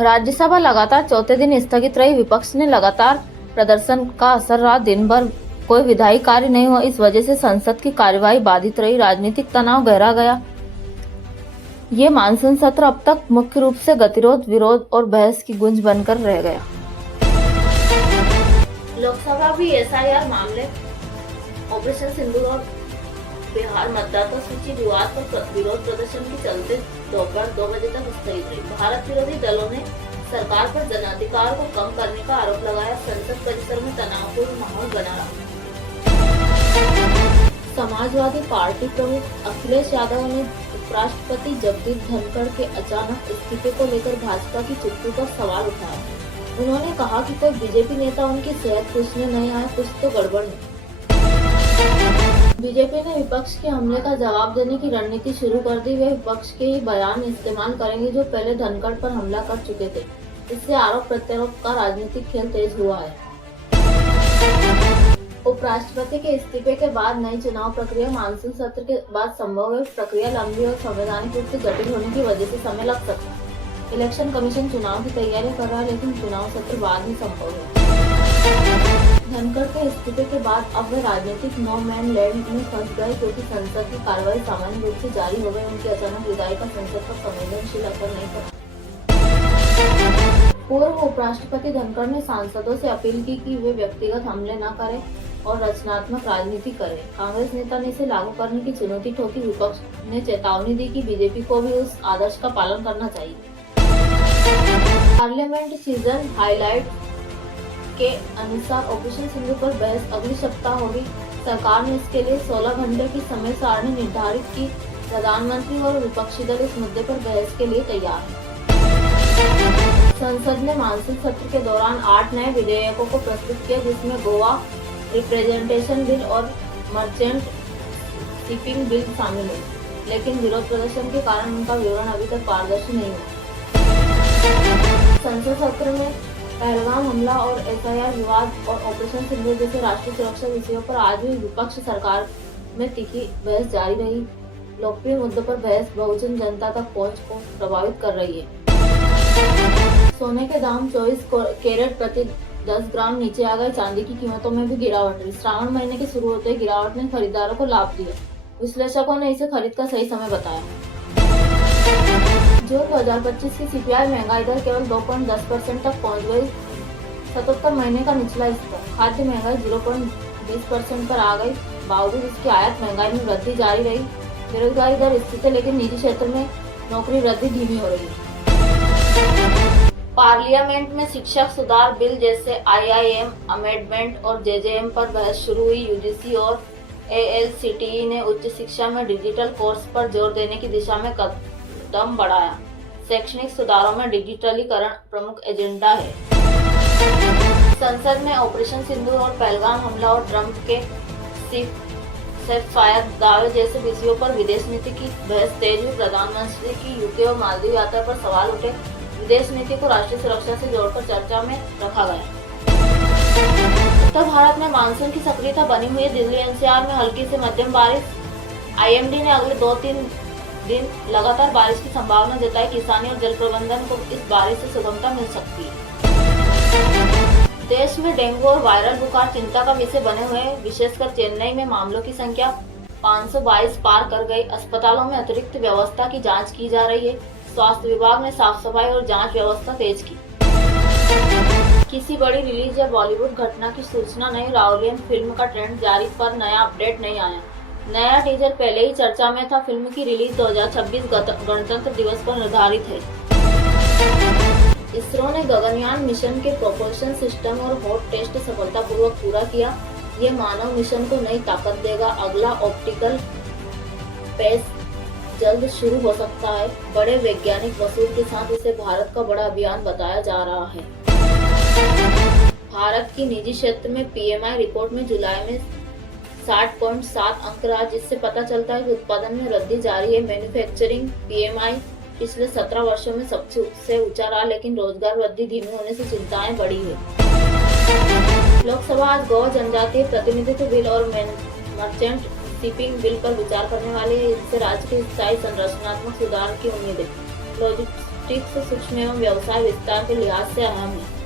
राज्यसभा लगातार चौथे दिन स्थगित रही। विपक्ष ने लगातार प्रदर्शन का असर रहा। दिन भर कोई विधायी कार्य नहीं हुआ। इस वजह से संसद की कार्यवाही बाधित रही। राजनीतिक तनाव गहरा गया। ये मानसून सत्र अब तक मुख्य रूप से गतिरोध, विरोध और बहस की गूंज बनकर रह गया। लोकसभा भी एसआईआर मामले, ऑपरेशन सिंदूर और बिहार मतदाता सूची विवाद पर विरोध प्रदर्शन के चलते दोपहर 2 बजे तक स्थगित रही। भारत विरोधी दलों ने सरकार पर जनाधिकार को कम करने का आरोप लगाया। संसद परिसर में तनावपूर्ण माहौल बना रहा। समाजवादी पार्टी प्रमुख अखिलेश यादव ने उपराष्ट्रपति जगदीप धनखड़ के अचानक इस्तीफे को लेकर भाजपा की चुप्पी पर सवाल उठाया। उन्होंने कहा कि कोई बीजेपी नेता उनकी सेहत पूछने नहीं आया, कुछ तो गड़बड़ है। बीजेपी ने विपक्ष के हमले का जवाब देने की रणनीति शुरू कर दी। वे विपक्ष के ही बयान इस्तेमाल करेंगे जो पहले धनखड़ पर हमला कर चुके थे। इससे आरोप प्रत्यारोप का राजनीतिक खेल तेज हुआ है। उपराष्ट्रपति के इस्तीफे के बाद नई चुनाव प्रक्रिया मानसून सत्र के बाद संभव है। प्रक्रिया लंबी और संवैधानिक रूप से जटिल होने की वजह से समय लग सकता है। इलेक्शन कमीशन चुनाव की तैयारी कर रहा है, लेकिन चुनाव सत्र बाद ही संभव है। धनखड़ के इस्तीफे के बाद अब वे राजनीतिक नो मैन लैंड में फंस गए, क्योंकि संसद की कार्रवाई सामान्य रूप से जारी हो गई। उनकी अचानक विदाई का संसद पर संवेदनशील असर नहीं पड़ा। पूर्व उपराष्ट्रपति धनखड़ ने सांसदों से अपील की कि वे व्यक्तिगत हमले न करें और रचनात्मक राजनीति करें। कांग्रेस नेता ने इसे लागू करने की चुनौती ठोकी। विपक्ष ने चेतावनी दी कि बीजेपी को भी उस आदर्श का पालन करना चाहिए। पार्लियामेंट सीजन हाईलाइट के अनुसार ऑपरेशन सिंदूर पर बहस अगले सप्ताह होगी। सरकार ने इसके लिए 16 घंटे की समय सारणी निर्धारित की। प्रधानमंत्री और विपक्षी दल इस मुद्दे पर बहस के लिए तैयार हैं। संसद ने मानसून सत्र के दौरान 8 नए विधेयकों को प्रस्तुत किया, जिसमें गोवा रिप्रेजेंटेशन बिल और मर्चेंट शिपिंग बिल शामिल है, लेकिन विरोध प्रदर्शन के कारण उनका विवरण अभी तक पारदर्शी नहीं हुआ। संसद सत्र में पहलगाम हमला और एसआईआर विवाद और ऑपरेशन सिंदूर जैसे राष्ट्रीय सुरक्षा विषयों पर आज भी विपक्ष सरकार में तीखी बहस जारी रही। लोकप्रिय मुद्दों पर बहस बहुजन जनता तक पहुंच को प्रभावित कर रही है। सोने के दाम 24 कैरेट प्रति 10 ग्राम नीचे आ गए। चांदी की कीमतों में भी गिरावट रही। श्रावण महीने के शुरू होते ही गिरावट ने खरीदारों को लाभ दिया। विश्लेषकों ने इसे खरीद का सही समय बताया। जून 2025 की सीपीआई महंगाई दर केवल 2.10% तक पहुंच गई, 77 महीने का निचला स्तर। खाद्य महंगाई 0.20% पर आ गई। बावजूद इसकी आयात महंगाई में वृद्धि जारी रही। बेरोजगारी दर स्थिर है, लेकिन निजी क्षेत्र में नौकरी वृद्धि धीमी हो रही है। पार्लियामेंट में शिक्षक सुधार बिल जैसे आईआईएम अमेंडमेंट और जेजेएम पर बहस शुरू हुई। यूजीसी और एआईसीटीई ने उच्च शिक्षा में डिजिटल कोर्स पर जोर देने की दिशा में कदम बढ़ाया। शैक्षणिक सुधारों में डिजिटलीकरण प्रमुख एजेंडा है। संसद में ऑपरेशन सिंदूर और पहलगाम हमला और ट्रंप के फायर दावे जैसे विषयों पर विदेश नीति की बहस तेज हुई। प्रधानमंत्री की यूके और मालदीव यात्रा पर सवाल उठे। विदेश नीति को राष्ट्रीय सुरक्षा से जोड़कर चर्चा में रखा गया। उत्तर भारत में मानसून की सक्रियता बनी हुई है। दिल्ली एनसीआर में हल्की से मध्यम बारिश। आईएमडी ने अगले 2-3 दिन लगातार बारिश की संभावना जताई। किसानी और जल प्रबंधन को इस बारिश से सुगमता मिल सकती है। देश में डेंगू और वायरल बुखार चिंता का विषय बने हुए हैं। विशेषकर चेन्नई में मामलों की संख्या 522 पार कर गई। अस्पतालों में अतिरिक्त व्यवस्था की जांच की जा रही है। स्वास्थ्य विभाग ने साफ सफाई और जांच व्यवस्था तेज की। किसी बड़ी रिलीज या बॉलीवुड घटना की सूचना नहीं। रावलियन फिल्म का ट्रेंड जारी पर नया अपडेट नहीं आया। नया टीजर पहले ही चर्चा में था। फिल्म की रिलीज 2026 गणतंत्र दिवस पर निर्धारित है। इसरो ने गगनयान मिशन के प्रोपल्शन सिस्टम और हॉट टेस्ट सफलतापूर्वक पूरा किया। ये मानव मिशन को नई ताकत देगा। अगला ऑप्टिकल पेस जल्द शुरू हो सकता है। बड़े वैज्ञानिक वसूल के साथ इसे भारत का बड़ा अभियान बताया जा रहा है। भारत की निजी क्षेत्र में पीएमआई रिपोर्ट में जुलाई में 60.7 अंक रहा, जिससे पता चलता है कि उत्पादन में वृद्धि जारी है। मैन्युफैक्चरिंग पीएमआई पिछले 17 वर्षों में सबसे ऊंचा रहा, लेकिन रोजगार वृद्धि धीमी होने से चिंताएं बढ़ी है। लोकसभा आज गौ जनजातीय प्रतिनिधित्व बिल और मर्चेंट शिपिंग बिल पर विचार करने वाली है। इससे राज्य के स्थायी संरचनात्मक सुधार की उम्मीद है। पॉलिटिक्स सूक्ष्म एवं व्यवसाय विस्तार के लिहाज से अहम है।